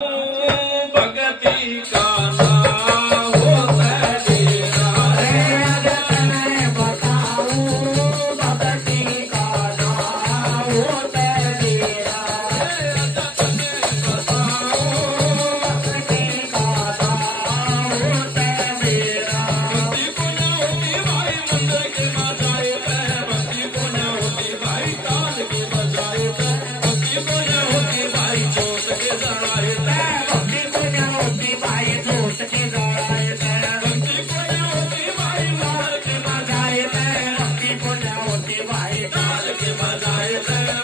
भगती का नाम होता तेरा जगत में बताऊं भगती का नाम होता तेरा जगत में बताऊं भगती का नाम होता तेरा भक्ति को न होती भाई मंदिर के बजाए भक्ति को न होती भाई ताल के बजाए भक्ति को न होती भाई जोत के जलाए भक्ति को न होती भाई जोत के जलाए भक्ति को न होती भाई लाल के बजाए भक्ति को न होती भाई ताल के बजाए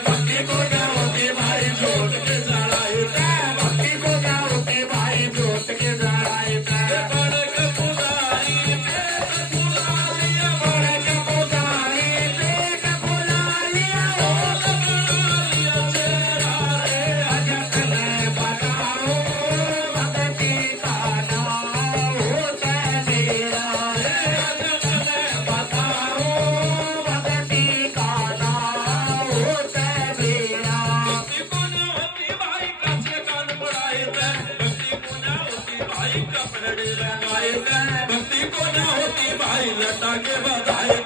भक्ति को न होती भाई जोत के जलाए भक्ति को न होती भाई जोत के जलाए बड़ के पुजारी पेट फुला लिया बड़े के पुजारी पेट फुला लिया हो बना लिया चेहरा रे जगत में बताऊं भगती का नाम होता तेरा जगत में बताऊं भगती का नाम होता तेरा भक्ति को न होती भाई कस के कान बढ़ाए भक्ति को न होती भाई कपड़े लगाए भक्ति को न होती भाई लटा के बधाए